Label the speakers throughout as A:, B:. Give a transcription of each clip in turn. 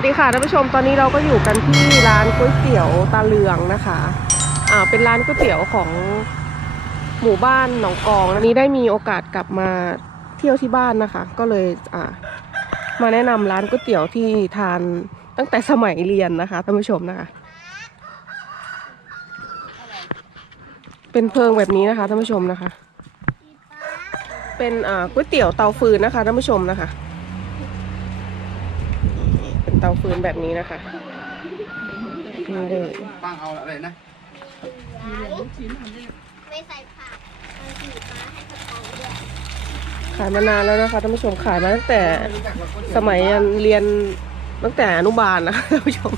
A: วัสดีค่ะท่านผู้ชมตอนนี้เราก็อยู่กันที่ร้านก๋วยเตี๋ยวตาเลืองนะคะอ่าเป็นร้านก๋วยเตี๋ยวของหมู่บ้านหนองกองอันนี้ได้มีโอกาสกลับมาเที่ยวที่บ้านนะคะ ก็เลยอ่ามาแนะนำร้านก๋วยเตี๋ยวที่ทานตั้งแต่สมัยเรียนนะคะท่านผู้ชมนะคะ เป็นเพิงแบบนี้นะคะท่านผู้ชมนะคะ เป็นอ่าก๋วยเตี๋ยวเตาฟืนนะคะท่านผู้ชมนะคะ เป็นเตาฟืนแบบนี้นะคะนี่เลย
B: ป้างเอาอะไรนะ
C: ไม่ใส่ผักมันสีฟ้าให้กระเป๋าด้วย
A: ขายมานานแล้วนะคะท่านผู้ชมขายมาตั้งแต่สมัยเรียนตั้งแต่อนุบาลนะคะท่านผู้ชม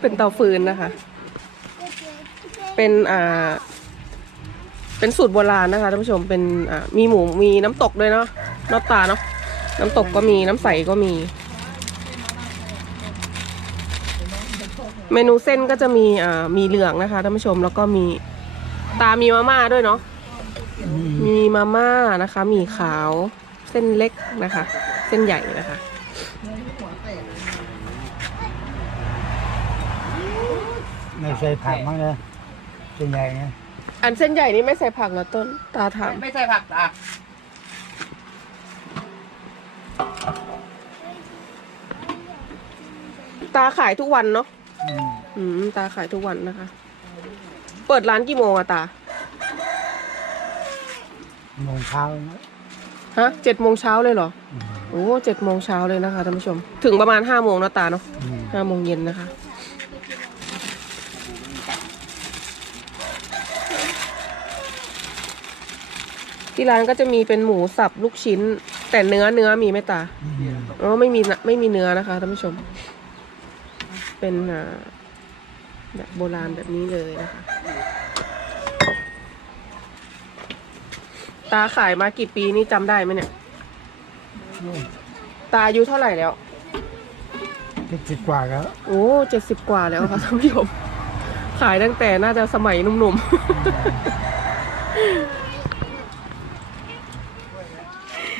A: เป็นเตาฟืนนะคะ เป็นอ่า เป็นสูตรโบราณนะคะท่านผู้ชมเป็นอ่ามีหมูมีน้ำตกด้วยเนาะนอตตาเนาะ น้ำตกก็มีน้ำใสก็มี เมนูเส้นก็จะมีอ่ามีเหลืองนะคะท่านผู้ชมแล้วก็มีตามีมาม่าด้วยเนาะมีมาม่านะคะมีขาวเส้นเล็กนะคะ เส้นใหญ่นะคะ
D: ไม่ใส่ผักมั้งเลยส่วนใหญ่ไง
A: อันเส้นใหญ่นี่ไม่ใส่ผักเหรอต้นตาถาม
B: ไม่ใช่ผักอะ
A: ตาขายทุกวันเนาะ
D: อืม
A: อืมตาขายทุกวันนะคะ เปิดร้านกี่โมงอะตา
D: โมงเช้านะ
A: ฮะเจ็ดโมงเช้าเลยเหรอ
D: อืม
A: โอ้เจ็ดโมงเช้าเลยนะคะท่านผู้ชม ถึงประมาณห้าโมงเนาะตาเนาะ
D: อืม
A: ห้าโมงเย็นนะคะ ที่ร้านก็จะมีเป็นหมูสับลูกชิ้น แต่เนื้อเนื้อมีไหมตา
D: อืม
A: อ๋อไม่มีนะไม่มีเนื้อนะคะท่านผู้ชม เป็นอ่าแบบโบราณแบบนี้เลยนะคะ ตาขายมากี่ปีนี่จำได้ไหมเนี่ย ตาอายุเท่าไหร่แล้ว
D: เจ็ดสิบกว่าแล้ว
A: โอ้เจ็ดสิบกว่าแล้วค่ะท่านผู้ชม ขายตั้งแต่น่าจะสมัยหนุ่มๆ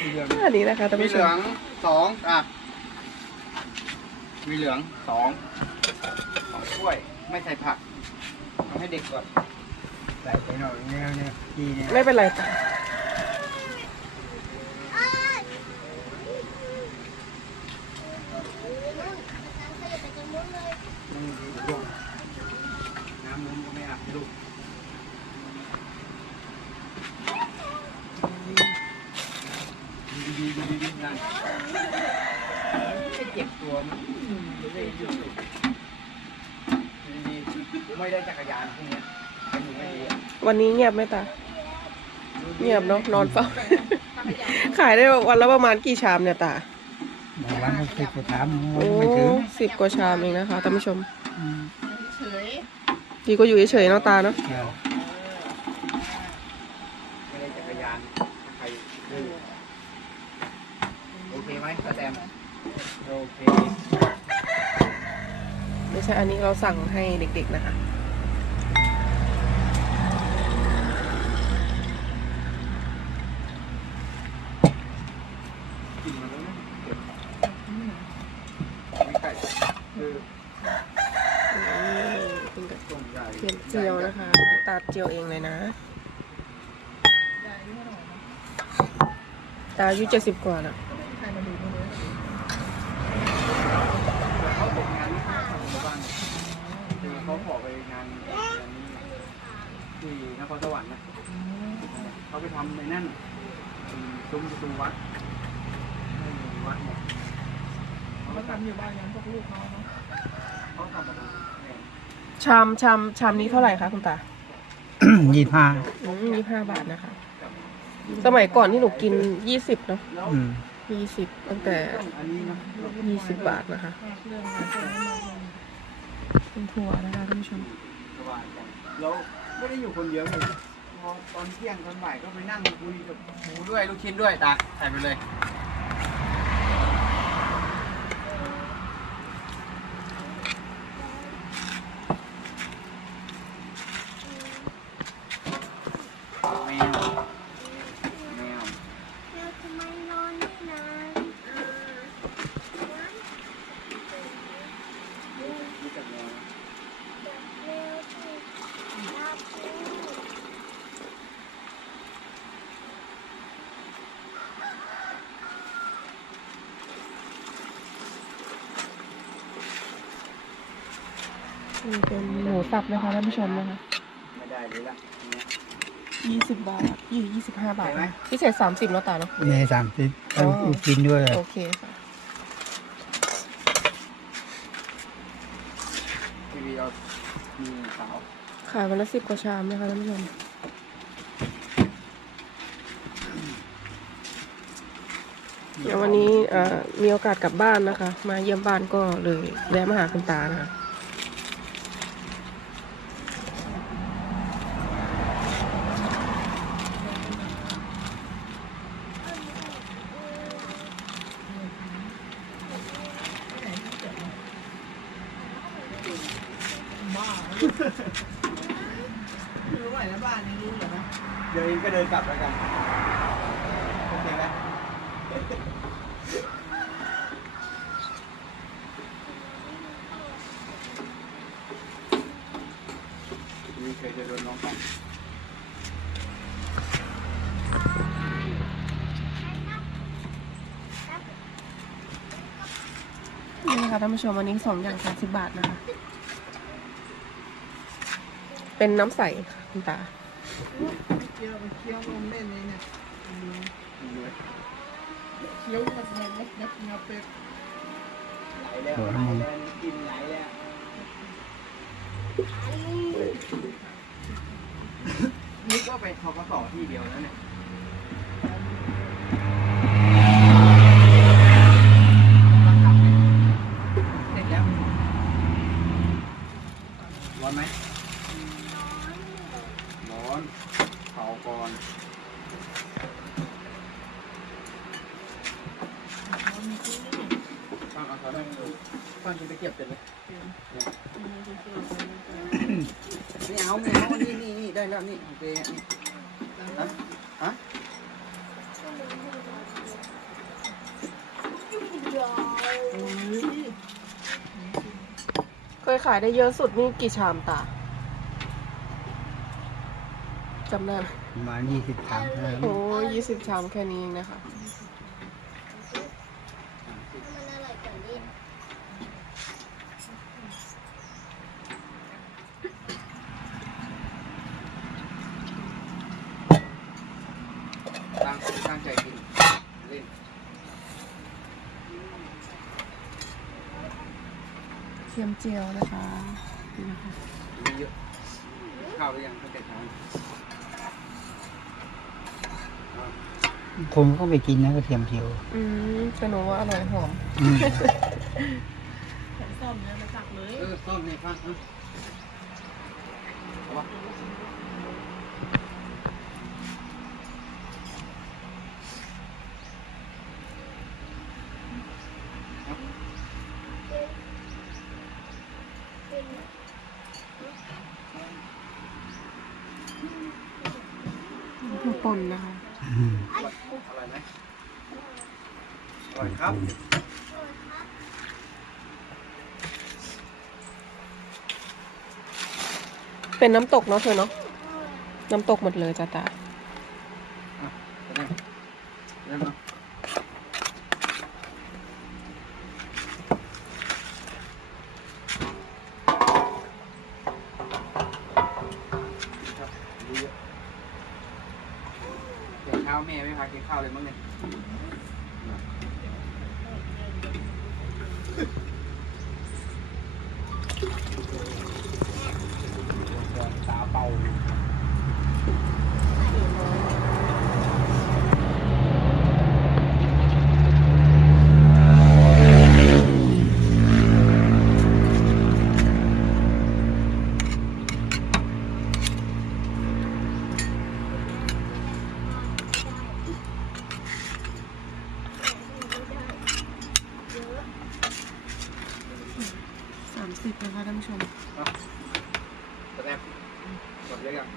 B: มีเหลือง
A: อันนี้นะคะท่าน
B: มี
A: ผู้
B: เห
A: ช
B: ลื
A: ม
B: องสองอะ มีเหลืองสอง สองถ้วย ไม่ใส่ผักเอาให้เด็กก่อน
D: ใส่ไปหน่อยแนวเนี่ยทีเนี่ย
A: ไม่เป็นไรตา
B: อืมดูดน้ำมุ้งก็ไม่อาบให้ลูกดีดีดีดีนั่นไม่เจ็บตัวมันไม่ได้ยืดดีดี ไม่ได้จักรยานพวกเนี้ยมันอยู่ไม่ดีอะ
A: วันนี้เงียบไหมตา เงียบเนาะนอนเฝ้า ขายได้วันละประมาณกี่ชามเนี่ยตา
D: บางวันก็สิบกว่าสามบางวั
A: โอ้
D: นไม่ถึง
A: สิบกว่าชามเองนะคะท่านผู้ชม
D: อืม
A: ดีก็อยู่เฉยๆเนาะตาเนาะ
D: เดี๋ยว
B: ไม่ได้จักรยานใครดื้อโอเคไหมสแตมป์โอเค
A: ไม่ใช่อันนี้เราสั่งให้เด็กๆนะคะ
B: กินมาแล้วนะเก็บไม่ไก่คือต้มใหญ่
A: เทียมเจียวนะคะ ตาเจียวเองเลยนะ ตาอายุเจ็ดสิบกว่าแล้ว
B: เขาตกงานที่ข้างหมู่บ้านคือเขาขอไปงานงานนี้ที่นครสวรรค์นะเขาไปทำในนั่นซุ้มประตูวัด วัดเนี่ยเขาทำอยู่บ้านยังพวกลูกเขาเนาะเขาทำประตูเนี่ย
A: ชามชามชามนี้เท่าไหร่คะคุณตา
D: ยี่สิบห้า
A: ยี่ห้าบาทนะคะ สมัยก่อนที่หนูกินยี่สิบเนาะ
D: อืม
A: ยี่สิบตั้งแต่
B: อันนี้นะ
A: ยี่สิบบาทนะคะเป็นถั่วนะคะท่านผู้ชม
B: สบายใจแล้วไม่ได้อยู่คนเดียวเลยพอตอนเที่ยงตอนบ่ายก็ไปนั่งคุยกับหมูด้วยลูกชิ้นด้วยตาใส่ไปเลยแมวแมว
C: แล้วทำไมนอนไม่นานอ่า
A: นี่เป็นหมูสับนะคะท่านผู้ชมนะคะ
B: ไม่ได้เลยละเนี่ย
A: ยี่สิบบาทยี่ยี่สิบห้าบาท
B: เห็นไหม
A: นะพิเศษสามสิบแล้วตาเนาะ
D: ในสามสิบ
A: อ๋อ
D: ต้องกินด้วย
A: โอเคค่ะ
B: ทีวีเรามีสาว
A: ขายวันละสิบกว่าชามนะคะท่านผู้ชมเดี๋ยววันนี้เอ่อมีโอกาสกลับบ้านนะคะ มาเยี่ยมบ้านก็เลยแวะมาหาคุณตานะคะ
B: เดี๋ยวเองก็เดินกลับแล้วกันโอเคไหมนี่เคยจะโดนน้องฟัง
A: นี่นะคะท่านผู้ชมวันนี้สองอย่างสามสิบบาทนะคะ เป็นน้ำใสค่ะคุณตา
E: เคี้ยวเคี้ยวนมเล่นนี่เนี่ย
B: นี่เลย
E: เคี้ยวแบบแบบแบบแบบเงาเป็ด
B: ไหลแล้วไหลแล้วกินไหลแล้วนึกว่าไปทกสที่เดียวแล้วเนี่ยเสร็จแล้วร้อนไหมร้อนเผาก่อนฟังเอาเขาได้ฟังจะไปเก็บเสร็จเลย ไม่เอาไม่เอานี่นี่นี่ได้แล้วนี่โอเคนี่ฮะฮะ
A: เคย ขายได้เยอะสุดนี่กี่ชามตาจำได้ไหม
D: ประมาณยี่สิบสามเท่านั้น
A: โอ้ยี่สิบชามแค่นี้เองนะคะ
C: มันอร่อยกว่าเล่น
B: ตั้งตั้งใจกินเล่น
A: เทียมเจียวนะคะนี่นะคะ
B: ไม่เยอะข้าวหรือยังตั้งแต่เช้า
D: ผมก็ไม่กินนะกระเทียมเจียว
A: อืมแต่หนูว่าอร่อยหอม
D: อืม
B: เออซ่อมในฟังอะเอาวะ
A: ถั่นนะคะ
D: อ
B: ร่อยครับ
A: เป็นน้ำตกเนาะเธอเนาะน้ำตกหมดเลยจ้าตา
B: อะไปนั่งเริ่มเนาะครับดูเยอะเดี๋ยวเช้าแม่ไม่พากินข้าวเลยมั้งเนี่ย ตาเป่า
A: สามสิบนะคะท่านผู้ชม
B: แสดงหมดเลยยัง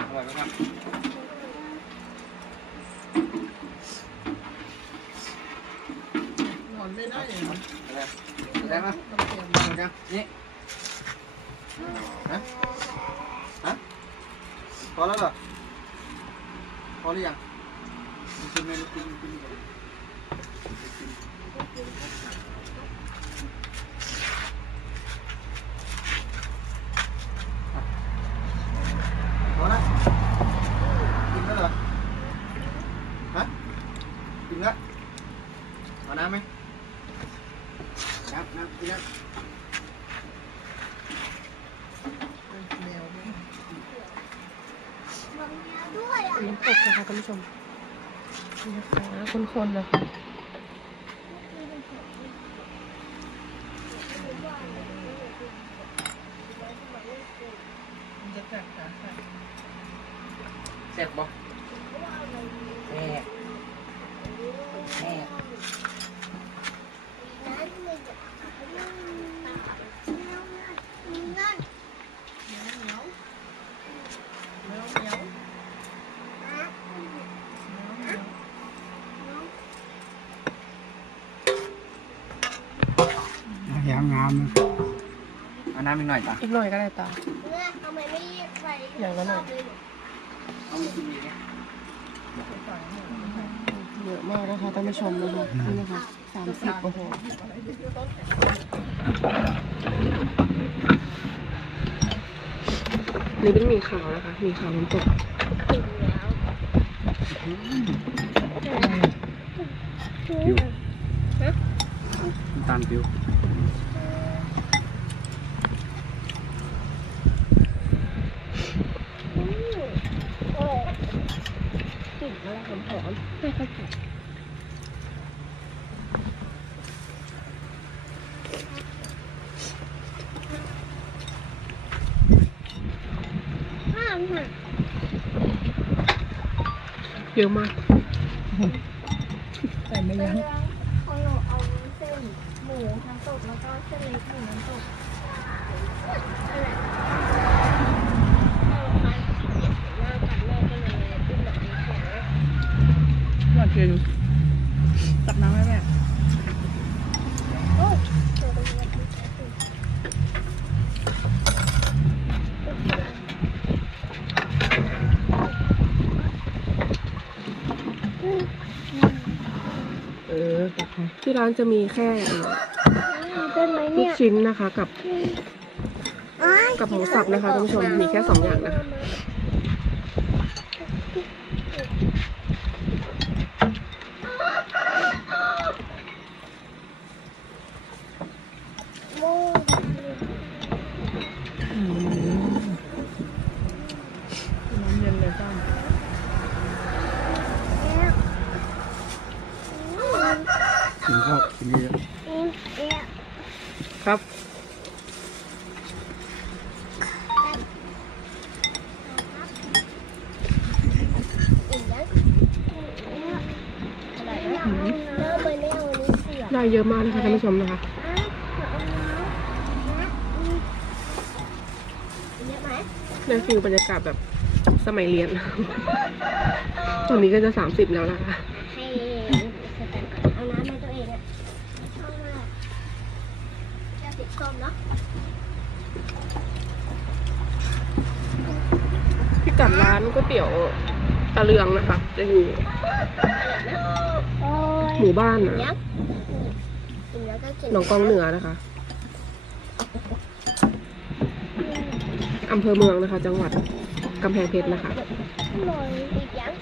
B: อร่อยไหมครับ
E: นอนไม่ได้เลยนะ
B: แสดงแสดงมา
E: ต้องเตรียม
B: หมดยังนี่ ฮะฮะพอแล้วเหรอพอหรือยังกินไหมกินกินก่อนพอละกินแล้วเหรอฮะกินแล้วเอาน้ำไหมน้ำน้ำกินแล้ว
E: แมวเนี่ย
C: มองแมวด้วยอะ
A: น้ำตกนะคะท่านผู้ชมนี่นะคะคนๆนะคะ
E: มันจะกัดขาขาด
B: แซ่บบ่แซ่บแซ่บ
C: นั่นเลยอะนั่นนั่น
E: เหนียวเหนียวเหนียวเหนียว
C: นะ
E: เหนียวเหนียว
D: อย่างงาม
B: เอาน้ำอีกหน่อยจ้ะ
A: อีกหน่อยก็ได้ตา
C: เนี่ยทำไมไม่ใส่
A: อย่างละหน่อย
C: เลย
B: เอามากินดีเนี่ย
E: ฝั่งเนี่ย
A: เยอะมากนะคะท่านผู้ชมนะคะนี่นะคะสามสิบโอ้โหนี่เป็นหมีขาวนะคะหมีขาวน้ำตก
B: ปิวน้ำตาลปิว
A: ลิ่นอะไรหอมหอมไม่ค่อยแปลก
C: ห้ามค่ะ
A: เยอะมาก
E: แต่ไม่ยัง
C: ของหนูเอาเส้นหมูน้ำตกแล้วก็เส้นเล็กหมูน้ำตกอะไรเอาคันหน้ากัดแม่ก็เลยเป็นแบบนี้แข็ง
E: อยากกินตักน้ำให้แม่
C: โอ้เจอตรงนี้
A: เออที่ร้านจะมีแค่
C: เป็นไหม
A: ลู
C: เนี่
A: ก
C: ย
A: ชิ้นนะคะ กับ กับหมูสับนะคะท่านผู้ชมมีแค่สองอย่างนะคะ
C: โม่
E: น้ำเย็นเลยจ้า
C: แก้ว
B: กินข้าวกินเยอะ
A: ครับ
C: ได้
A: เยอะมากนะคะท่านผู้ชมนะคะ
C: เน้ำนะอืมเยอะไหม
A: ได้ฟิลบรรยากาศแบบสมัยเรียน ตอนนี้ก็จะสามสิบแล้วนะคะ
C: ให้สแตนก่อนเอาน้ำให้ตัวเองอะเอามาจะติดส้มเนาะ
A: พิกัดร้านก๋วยเตี๋ยวตะ เลืองนะคะ จะอยู่หมู่บ้านนะหนองกองเหนือนะคะอำเภอเมืองนะคะ จังหวัดกำแพงเพชรนะคะ
C: อร่อยอีกยัง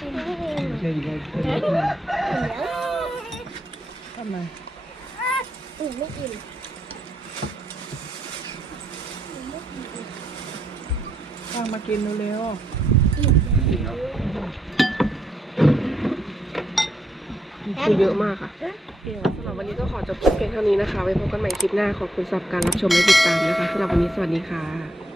C: กินไม่เอง
D: เช่นกัน
C: กินยัง
E: ทำไม
C: อื่นไม่กิน
E: ข้ามากินเร็ว
A: คือเยอะมากค่ะสำหรับวันนี้ก็ขอจบคลิปเพียงเท่านี้นะคะ ไว้พบกันใหม่คลิปหน้า ขอบคุณสำหรับการรับชมและติดตามนะคะสำหรับวันนี้สวัสดีค่ะ